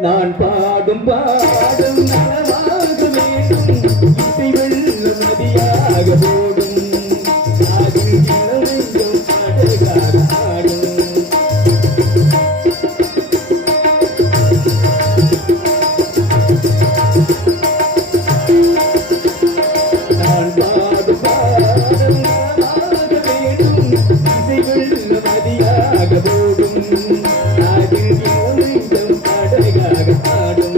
நான் பாடும் பாடும் நலமாக வேண்டும் இசை வெள்ளம் நதியாக போடும் அதில் இளமையும் அழகாக ஆடும் நான் பாடும் பாடும் நலமாக வேண்டும் இசை வெள்ளம் நதியாக போடும் அதில் இளமையும் அழகாக ஆடும்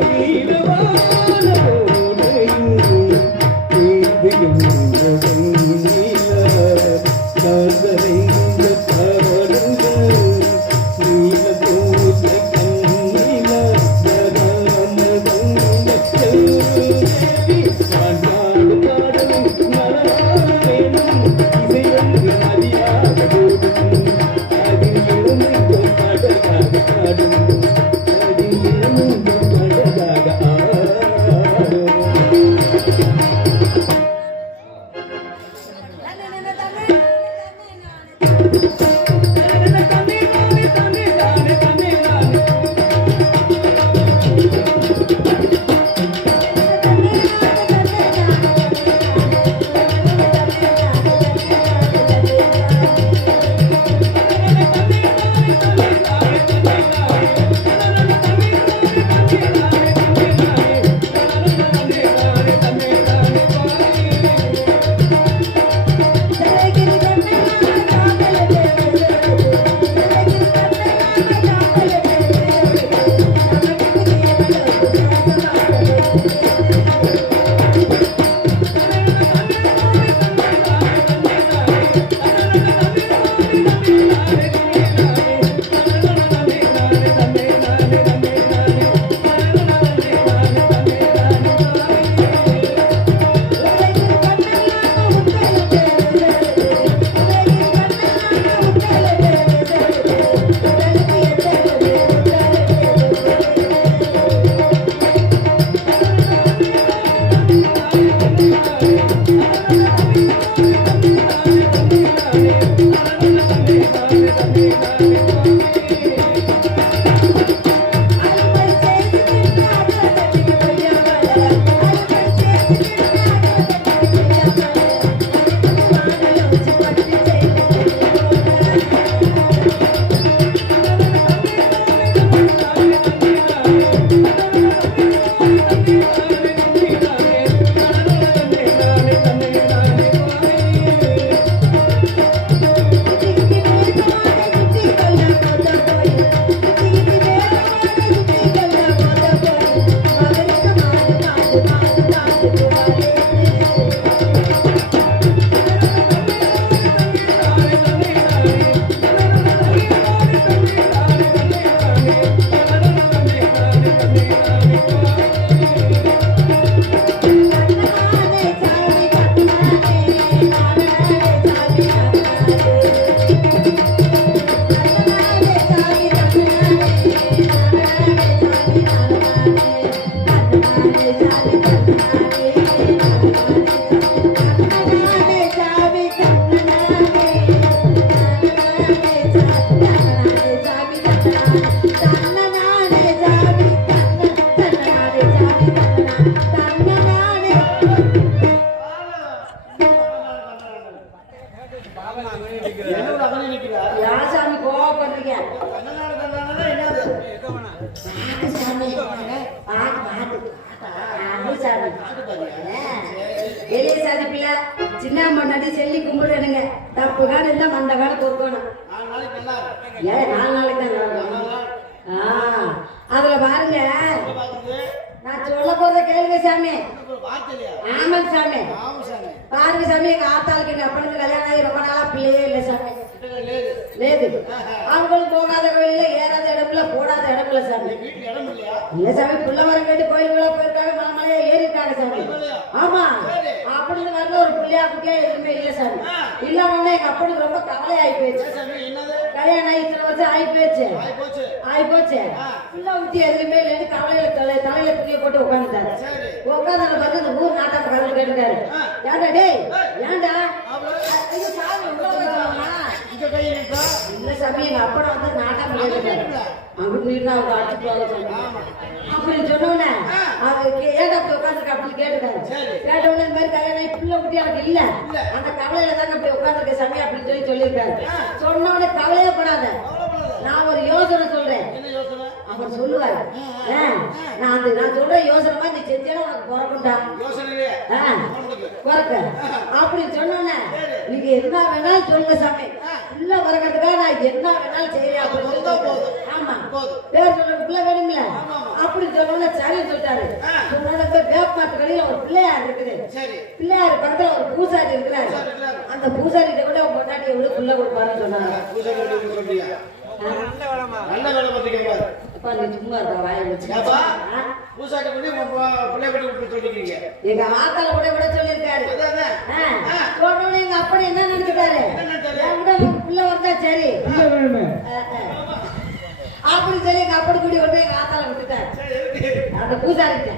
நீலவான மாட்டு சாமி மாட்டு அது சாமி வெளியே சாதி பிள்ளை சின்ன மண்ணாடி செல்லி கும்பிடுங்க தப்பு காலம் இல்லை அந்த காலம் பொறுக்கணும் ஏன் 4 நாளைக்கு தான் நடக்கும். அதுல பாருங்க நான் சொல்ல போறத கேளுங்க சாமி. ஆமாங்க சாமி. பாருங்க சாமி எங்க ஆத்தாளுக்கு எங்க அப்பனுக்கு கல்யாணம் ஆகி ரொம்ப நாளா பிள்ளையே இல்லை சாமி. லேது அவங்களும் போகாத கோயில ஏறாத இடம்ல போடாத இடம்ல சாமி. இல்ல சாமி புள்ள வர கேட்டு கோயிலுக்குள்ள போயிருக்காங்க மலைமலையா ஏறிட்டாங்க சாமி. ஆமா அப்படின்னு வரல ஒரு பிள்ளையா குட்டியா எதுவுமே இல்லை சாமி. இல்லாம எங்க அப்பனுக்கு ரொம்ப கவலை ஆகி போயிடுச்சு. கல்யாணம் ஆகி இத்தனை வருஷம் ஆகி போச்சு புள்ள ஊட்டி எதுவுமே இல்லைன்னு கவலையில தலையில துணியை போட்டு உட்காந்துட்டாரு. உட்காந்து பார்த்து இந்த ஊர் நாட்டாம கதை கேட்டுட்டாரு. ஏன்டா டேய் ஏன்டா இல்ல சாமி எங்க அப்பட வந்து நாட்டாம கேட்டுட்டாரு. அப்படின்னு அவங்க அடிச்சுட்டு அப்படின்னு சொன்னோன்னே அது ஏன்டா அப்படி உட்காந்துருக்க அப்படின்னு கேட்டுட்டாரு. கேட்டவுடனே இந்த மாதிரி கல்யாணம் ஆகி புள்ள ஊட்டி எனக்கு இல்ல அந்த கவலையில தாங்க அப்படி உட்காந்துருக்க சாமி அப்படின்னு சொல்லியிருக்காரு. சொன்னோடனே கவலையே படாத நான் ஒரு யோசனை சொல்றேன். அவர் சொல்லுவாரு நான் சொல்ற யோசனை மாதிரி நீ செஞ்சாலும் உனக்கு பிறக்குண்டா பிறக்க அப்படின்னு சொன்னோன்னே நீங்க என்ன வேணாலும் சொல்லுங்க சாமி உள்ள பிறக்கிறதுக்காக நான் என்ன வேணாலும் செய்யறேன் அப்படின்னு. ஆமா பேர் சொல்ற பிள்ளை வேணும்ல அப்படின்னு சொன்னோன்னே சரின்னு சொல்லிட்டாரு. சொன்னோட வேப்ப மாட்டு கடையில ஒரு பிள்ளையார் இருக்குது. பிள்ளையார் பக்கத்துல ஒரு பூசாரி இருக்கிறாரு. அந்த பூசாரிட்ட கூட உங்க பொண்டாட்டி எவ்வளவு புள்ள கொடுப்பாருன்னு சொன்னாங்க. நல்ல வேலை பார்த்துக்கங்க. அப்பா நீ சும்மா இருக்க வாயை வச்சு பூசாரி பண்ணி பிள்ளை விட்டு விட்டு சொல்லிக்கிறீங்க. எங்க ஆத்தால கூட சொல்லியிருக்காரு. சொன்னோன்னு எங்க அப்படி என்ன நினைச்சிட்டாரு பிள்ளை வந்தா சரி அப்படி சொல்லி எங்க அப்படி கூடி கொண்டு எங்க ஆத்தால விட்டுட்டாரு. அந்த பூசாரிட்ட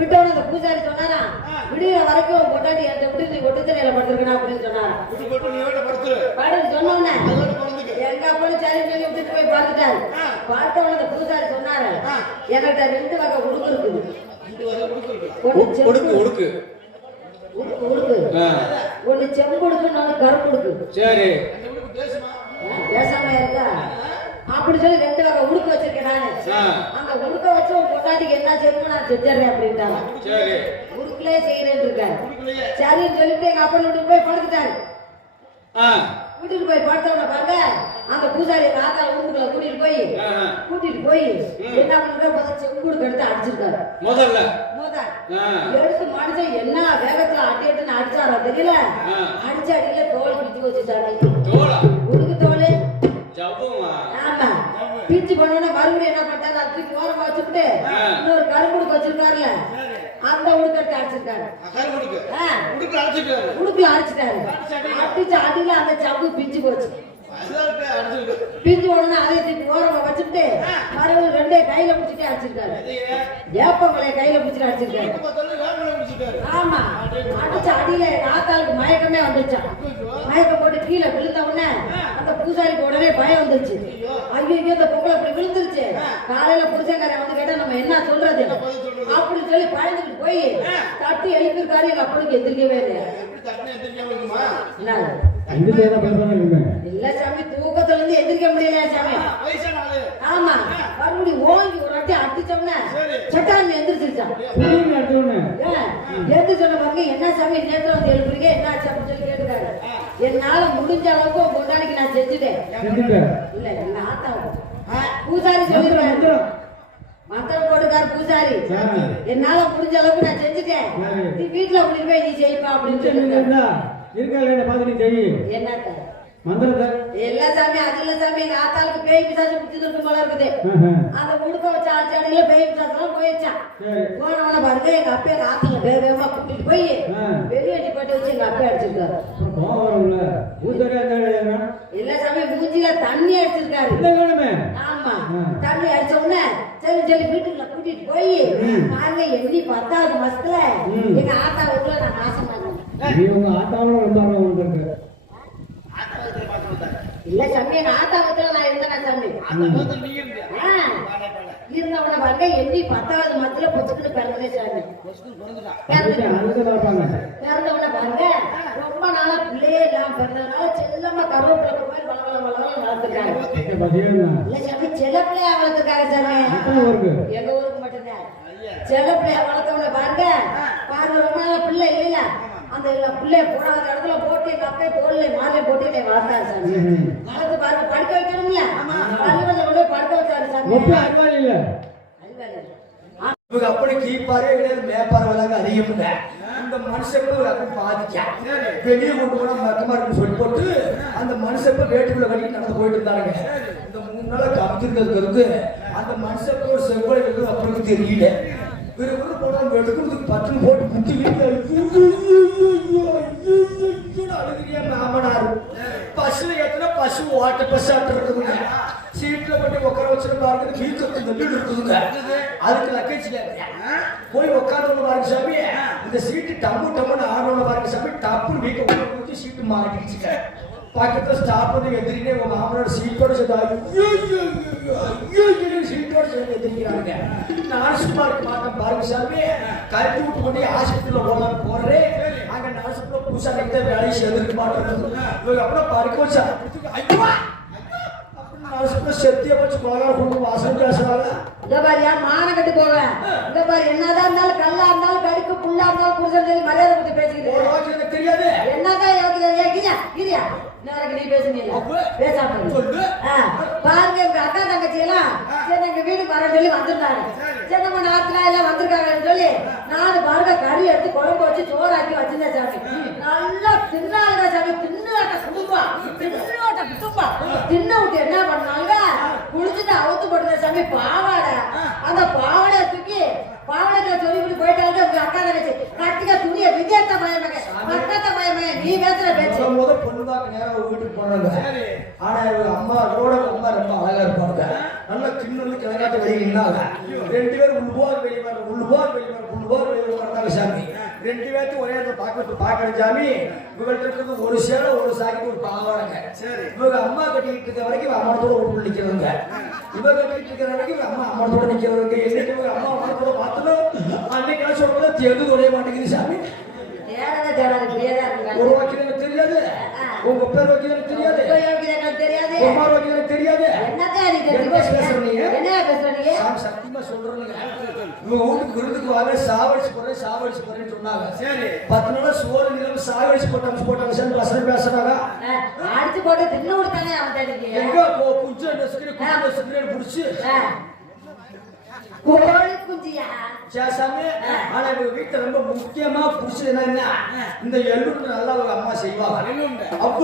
விட்டோன்னு அந்த பூசாரி சொன்னாரா விடிகிற வரைக்கும் பொட்டாட்டி என்கிட்ட விட்டு நீ ஒட்டுத்தரையில படுத்துருக்கணும் அப்படின்னு சொன்னாரா. படுன்னு சொன்னோன்னே எங்க அப்படி சரி சொல்லி விட்டுட்டு போய் பார்த்துட்டாரு. பார்த்தவன அந்த பூசாரி சொன்னாரு என்கிட்ட 2 வகை உடுக்கு இருக்குது. ஒண்ணு செம்புடுக்கு இன்னொன்னு கருப்புடுக்கு. சரி பேசாம இருக்கா அப்படி சொல்லி 2 வகை உடுக்கு வச்சிருக்கேன் நானு. அந்த உடுக்க வச்சு உன் பொண்டாட்டிக்கு என்ன செய்யணும் நான் செஞ்சிடறேன் அப்படின்ட்டாங்க. உடுக்குலயே செய்யறேன்னு இருக்காரு. சரின்னு சொல்லிட்டு எங்க அப்பா வீட்டுக்கு போய் படுத்துட்டாரு. வீட்டுக்கு போய் படுத்தவன பாருங்க அந்த பூசாரி காத்தால ஊருக்குள்ள கூட்டிட்டு போய் என்ன பண்ற செங்குடுக்கு எடுத்து அடிச்சிருக்காரு. முதல்ல எடுத்து மனுஷன் என்ன வேகத்துல அடிட்டுன்னு அடிச்சாரோ தெரியல. அடிச்ச அடியில தோல் பிடிச்சு வச்சுட்டாரு. உடுக்கு தோல் ஆமா பிச்சு பண்ணோட மறுபடியும் என்ன பண்ணிட்டாரு அதுக்கு ஓரமா வச்சுக்கிட்டு இன்னொரு கரும்புடுக்கு வச்சிருக்காருல அந்த உடுக்கத்தை அடிச்சிருக்காரு. உடுக்குல அடிச்சிட்டாரு. அடிச்ச அடியில அந்த சம்பு பிஞ்சு போச்சு. பிஞ்சு உடனே அதை தூக்கி ஓரமா வச்சுட்டு மறுபடியும் 2 கையில பிடிச்சிட்டு அடிச்சிருக்காரு. ஏப்பங்களை கையில பிடிச்சிட்டு அடிச்சிருக்காரு. ஆமா அடிச்ச அடியில ஆத்தாளுக்கு மயக்கமே வந்துச்சான். மயக்கம் போட்டு கீழே விழுந்த உடனே அந்த பூசாரிக்கு உடனே பயம் வந்துருச்சு. ஐயோ இந்த பொங்கலை அப்படி விழுந்துருச்சு. காலையில புருஷங்காரன் வந்து கேட்டா நம்ம என்ன சொல்றது அப்படின்னு சொல்லி பயந்துட்டு போய் தட்டி எழுப்பிருக்காரு. எங்க அப்பனுக்கு எந்திரிக்கவே இல்லை. இல்ல சாமி தூக்கத்துல இருந்து எந்திரிக்க முடியல சாமி. ஆமா மறுபடியும் ஓங்கி ஒரு அட்டி அடிச்சோம்னா சட்டான்னு எந்திரிச்சிருச்சான். எந்திரிச்ச பாருங்க என்ன சாமி நேரத்துல வந்து எழுப்புறீங்க என்ன ஆச்சு அப்படின்னு சொல்லி கேட்டுக்காரு. என்னால முடிஞ்ச அளவுக்கு பொண்டாடிக்கு நான் செஞ்சுட்டேன். இல்ல எங்க ஆத்தாவும் பூசாரி சொல்லிருக்காரு. மந்திரம் போட்டுக்காரு பூசாரி என்னால முடிஞ்ச அளவுக்கு நான் செஞ்சுட்டேன். நீ வீட்டுல கொண்டு போய் நீ செய்ப்பா அப்படின்னு சொல்லிருக்கா. என்னத்த மந்திரத்தை எல்லா சாமி அது இல்ல சாமி எங்க ஆத்தாளுக்கு பேய் பிசாசு பிடிச்சிருக்கு போல இருக்குது. அந்த முடுக்க வச்ச ஆச்சாடியில பேய் பிசாசெல்லாம் போயிடுச்சான். போனவன பாருங்க எங்க அப்பா எங்க ஆத்தால வேகமா கூட்டிட்டு போய் வெளியே அடிப்பட்டு வச்சு எங்க அப்பா அடிச்சிருக்காரு. இல்ல சாமி மூஞ்சில தண்ணி அடிச்சிருக்காரு. ஆமா தண்ணி அடிச்ச உடனே சரி சொல்லி வீட்டுக்குள்ள கூட்டிட்டு போய் பாருங்க எண்ணி 10வது மாசத்துல எங்க ஆத்தா வீட்டுல நான் நாசம் பண்ணேன். இல்ல சாமி எங்க ஆத்தா வீட்டுல நான் இருந்தேன் சாமி. இருந்தவன பாருங்க எண்ணி 10வது மாதத்துல பொச்சுக்கிட்டு பிறந்ததே சாமி. பிறந்தவன பாருங்க ரொம்ப நாளா பிள்ளையே இல்லாம பிறந்ததுனால செல்லமா கருவேப்பிலை மாதிரி வளவளன்னு வளர்த்துருக்காங்க. இல்ல சாமி செல்ல பிள்ளையா வளர்த்துருக்காங்க சாமி. எங்க ஊருக்கு மட்டும்தான் செல்ல பிள்ளையா வளர்த்தவன பாருங்க ரொம்ப நாளா பிள்ளை இல்லையா அந்த பிள்ளைய போடாத இடத்துல போட்டு எங்க அப்பா தோல்ல மாலை போட்டு என்னை வளர்த்தாரு சாமி. வளர்த்து பாருங்க படுக்க வைக்கணும்ல பள்ளிக்கூடத்துல கொண்டு போய் படுக்க வச்சாரு சாமி. இவங்க அப்படி கீப்பாரே கிடையாது மேப்பாரவதாக அதிகமுங்க இந்த மனுஷப்ப அப்படி பாதிக்க வெளியே கொண்டு போனா மட்டமா இருக்குன்னு சொல்லி போட்டு அந்த மனுஷப்ப வேட்டுக்குள்ள கட்டி நடந்து போயிட்டு இருந்தாங்க. இந்த 3 நாளா கமிச்சிருக்கிறதுக்கு அந்த மனுஷப்ப ஒரு செவ்வாய் இருக்குது அப்படி தெரியல. விறுவிறு போனா எடுக்கிறதுக்கு பட்டுன்னு போட்டு முட்டி அழுகிறியா மாமனார் பஸ்ல ஏற்றினா பசு ஓட்ட பஸ் இருக்குதுங்க. சீட்ல போட்டு உட்கார வச்சிருப்பாங்க வீக்கத்து நெல் இருக்குதுங்க. அதுக்கு லக்கேஜ் போய் உட்காந்து பாருங்க சாமி. இந்த சீட்டு டம்மு டம்முன்னு ஆடணும் பாருங்க சாமி. டப்புன்னு வீக்க ஊற்றி சீட்டு மாட்டிடுச்சுங்க. பக்கத்துல ஸ்டாப் பண்ணி எதிரினே உங்க மாமனோட சீட்டோட சேர்ந்து சீட்டோட சேர்ந்து எதிரிக்கிறாங்க. நான் சும்மா இருக்க மாட்டேன் பாருங்க சாமி. கழுத்து விட்டு கொண்டு ஆஸ்பத்திரியில போகலான்னு போறேன். அங்க நர்ஸுக்குள்ள புதுசா நினைத்த வேலையை சேர்ந்துருக்க மாட்டேன். இவங்க அப்புறம் பறக்க வச்சா செத்திய வச்சு பலகாரம் கொண்டு வாசல் பேசுறாங்க. இங்க பாரியா மான கட்டு போவேன். இங்க பாரு என்னதான் இருந்தாலும் கல்லா இருந்தாலும் கடிக்கு புல்லா இருந்தாலும் புருஷன் சொல்லி மரியாதை பத்தி பேசிக்கிட்டு எனக்கு தெரியாது என்னதான் யோகிதா கிரியா நாளைக்கு நீ பேசுனீங்க பேசாம பாருங்க எங்க அக்கா தங்கச்சி எல்லாம் சரி எங்க வீட்டுக்கு வர சொல்லி வந்திருந்தாங்க. சரி நம்ம நாத்துல எல்லாம் வந்திருக்காங்கன்னு சொல்லி நானும் பாருங்க கறி எடுத்து குழம்பு வச்சு சோறாக்கி வச்சிருந்தேன் சாமி. நல்லா தின்னாங்க சாமி. தின்னுவாட்ட குடும்பா தின்னுவாட்ட குடும்பா தின்ன விட்டு என்ன பண்ணாங்க குளிச்சுட்டு அவுத்து போட்டுருந்த சாமி பாவாடை. அந்த பாவாடையை தூக்கி பாவனைகளை சொல்லி போயிட்டாங்க. அக்கா தங்கச்சி கட்டிக்க துணிய விஜயத்த பயமக பக்கத்த பயமக நீ பேசுற பேச்சு முதல் பொண்ணுதாக்கு நேரம் வீட்டுக்கு போனாங்க. ஆனா இவங்க அம்மா ரோட அம்மா ரொம்ப அழகா இருப்பாங்க. நல்லா கிண்ணு கிழங்காட்ட வெளியே நின்னாங்க. 2 பேரும் உள்ளுவார் வெளியே வந்தாங்க சாமி. 2 பேர்த்து ஒரே இடத்துல பாக்கணும் சாமி. இவங்கள்ட்ட இருக்கிறது ஒரு சேலை ஒரு சாக்கிட்டு ஒரு பாவாடங்க. இவங்க அம்மா கட்டிக்கிட்டு இருக்க வரைக்கும் அம்மாவோட உள்ள நிக்கிறவங்க. இவங்க கட்டிட்டு இருக்கிற வரைக்கும் அம்மா அம்மாவோட நிக்கிறவங்க. என்னைக்கு இவங்க அம்மா அம்மாவோட பார்த்தோம் அன்னைக்கு சொல்றது தேர்ந்து ஒரே மாட்டேங்குது சாமி. ஒரு வக்கீல் தெரியாது. உங்க பேர் வக்கீல் தெரியாது. உமா வக்கீல் தெரியாது. சத்தியமா சொல்றேன். இவங்க வீட்டுக்கு விருதுக்கு வாங்க சாவடிச்சு போறேன்னு சொன்னாங்க. 10 நாளா சோறு நிலம் சாவடிச்சு போட்டாங்க சார். பசங்க பேசுறாங்க அடிச்சு போட்டு தின்னு விட்டானே அவன் எங்க குஞ்சு புடிச்சு கோழி குஞ்சியா சாமி. ஆனா இவங்க வீட்டுல ரொம்ப முக்கியமா புடிச்சது என்ன இந்த எள்ளுருண்டை நல்லா அவங்க அம்மா செய்வாங்க. அப்ப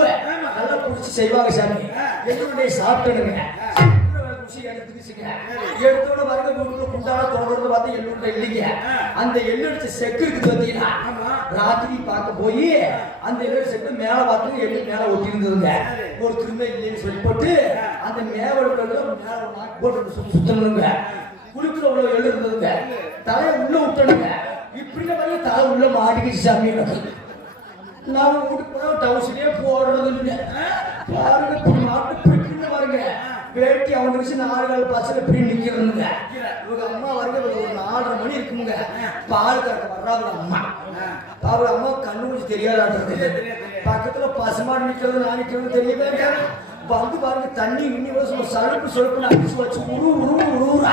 நல்லா புடிச்சு செய்வாங்க சாமி. எள்ளுருண்டையை சாப்பிட்டுடுங்க. எடுத்தோட பாருங்க வீட்டுல குண்டால தொடர்ந்து பார்த்து எள்ளுருண்டை இல்லைங்க. அந்த எள்ளு செக்கு இருக்குது பார்த்தீங்கன்னா ராத்திரி பார்க்க போய் அந்த எள்ளு செக்கு மேல பார்த்து எள்ளு மேல ஒட்டி இருந்ததுங்க. ஒரு திரும்ப இல்லைன்னு சொல்லி போட்டு அந்த மேல போட்டு சுத்தணுங்க. குளிப்புல உள்ள எள்ளு இருந்ததுங்க. தலையை உள்ள விட்டணுங்க. இப்படி தலை உள்ள மாட்டிக்கிச்சு சாமி. நாம வீட்டுக்கு போனா டவுஸ்லயே போடுறது பாருங்க மாட்டு பாருங்க வேட்டி அவங்க வச்சு 4 கால் பசங்க இப்படி நிக்கிறதுங்க. இவங்க அம்மா வருங்க ஒரு 4:30 மணி இருக்குங்க. பால் கறக்க வர்றாங்க அம்மா. அவங்க அம்மா கண்ணு வச்சு தெரியாதாட்டு பக்கத்துல பசுமாடு நிக்கிறது நான் நிக்கிறது தெரியவே வந்து பாருங்க தண்ணி இன்னி சழுப்பு சொலுப்பு அடிச்சு வச்சு உருவுறா.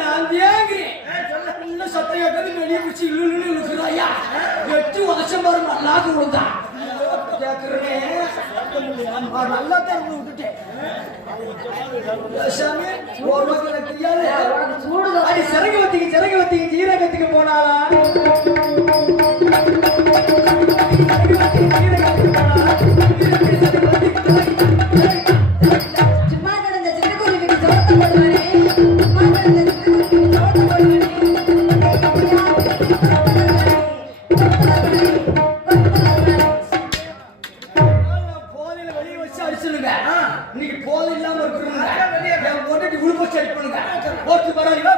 நான் தேங்கிறேன் சத்தையா வெளியே பிடிச்சி இழுக்கிறாயா 8 வருஷம் பாருங்க நல்லாக்கு விழுந்தா கேக்குறேன். நல்லா தான் விட்டுட்டேன் தெரியாது. சிறகு வத்திக்கு ஜீரகத்துக்கு போனாலா சும்மா கிடந்த சிட்டுக்குருவிக்கு சோத்த போடுவானே. சும்மா கிடந்த சிட்டுக்குருவிக்கு சோத்த போடுவானே. போதையில வெளியே வச்சு அடிச்சிருங்க. இன்னைக்கு போதை இல்லாம இருக்கிறவங்க போட்டு குளுக்கோஸ் செக் பண்ணுங்க. போட்டு வராதீங்க.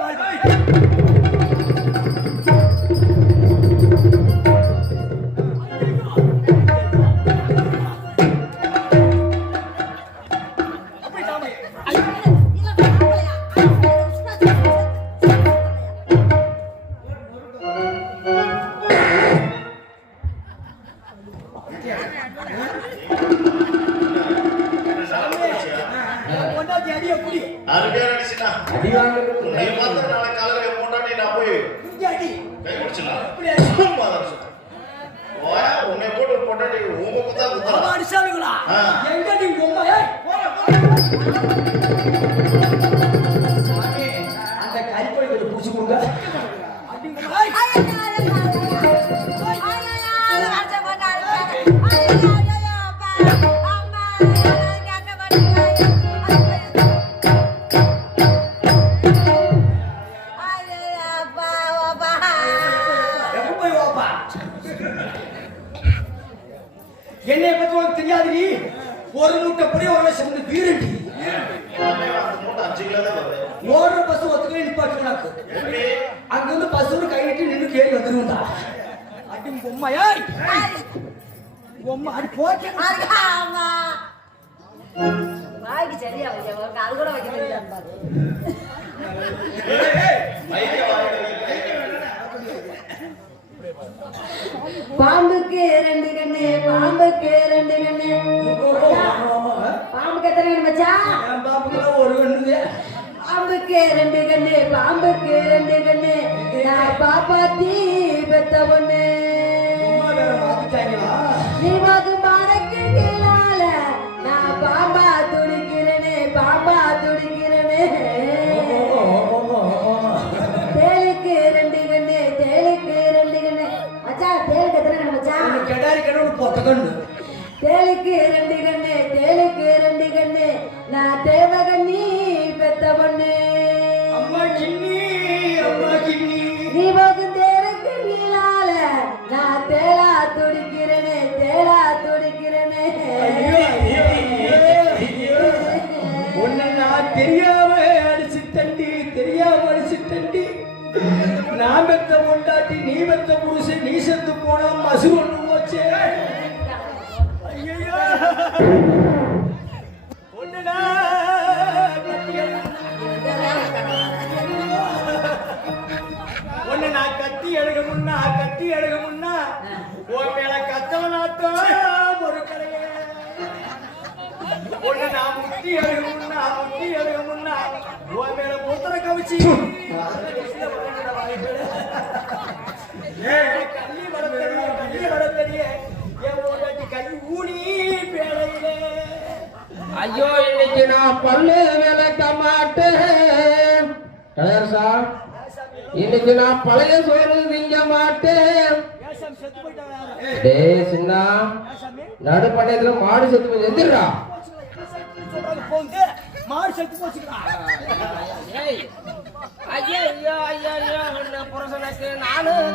அவ அடிச்சாளுங்களா எங்க நீங்க உம்மா ஏய் சாமி அந்த கைப்பை கொஞ்சம் புடிச்சு கொடுங்க என்னை பத்தி உனக்கு தெரியாது ஒரு மூட்டப்படி ஒரு லட்சம் வீரண்டி ஓடுற பஸ் ஒத்துக்கவே நிப்பாட்டு அங்க வந்து பஸ் கை கட்டி நின்று கேள்வி வந்துருந்தா அடி பொம்மையா பொம்மை அடி போச்சு வாய்க்கு சரியா வைக்க அது கூட வைக்க தெரியாது பாம்புக்கு 2 கண்ணு பாம்புக்கு 2 கண்ணு பாம்புக்கு எத்தனை கண்ணு மச்சான் ஒரு கண்ணு பாம்புக்கு 2 கண்ணு பாம்புக்கு 2 கண்ணு நான் பாப்பாத்தி பெத்த பொண்ணு நீ வாக்கு மரக்கு கீழால நான் பாம்பா துடிக்கிறேனே பாம்பா துடிக்கிறேனே தேலுக்கு 2 கண்ணு தேலுக்கு 2 கண்ணு மச்சான் தேலுக்கு எத்தனை கண்ணு மச்சான் கெடாரி கண்ணு பொத்த கண்ணு தேலுக்கு 2 கண்ணு தேலுக்கு 2 கண்ணு நான் தேவகண்ணி பெத்த பொண்ணு அம்மா கிண்ணி நீ போகும் தேருக்கு கீழால நான் தேலா துடிக்கிறேனே தேலா துடிக்கிறேனே உன்னை நான் தெரியாம அடிச்சு தண்டி நான் பெத்த பொண்டாட்டி நீ பெத்த புருஷன் நீ செத்து போனா மசு ஒண்ணு போச்சே ஐயோ உன்னை நான் கத்தி எழுக முன்னா உன் மேல கத்தவனாத்தம் ஒரு கலையே உன்னை நான் முட்டி எழுக முன்னா உன் மேல முத்திர கவிச்சு கள்ளி வளர்த்தடியே என் கள்ளி ஊனி பேழையிலே ஐயோ இன்னைக்கு நான் பல்லு விளக்க மாட்டேன் சார் இன்னைக்கு நான் பழைய சோறு திங்க மாட்டேன் டேய் சின்னா நடுப்பட்டயத்துல மாடு செத்து போய் எந்திரா மாடு செத்து போச்சுக்கா ஐயோ ஐயோ ஐயோ ஐயோ புரசனக்கு நானும்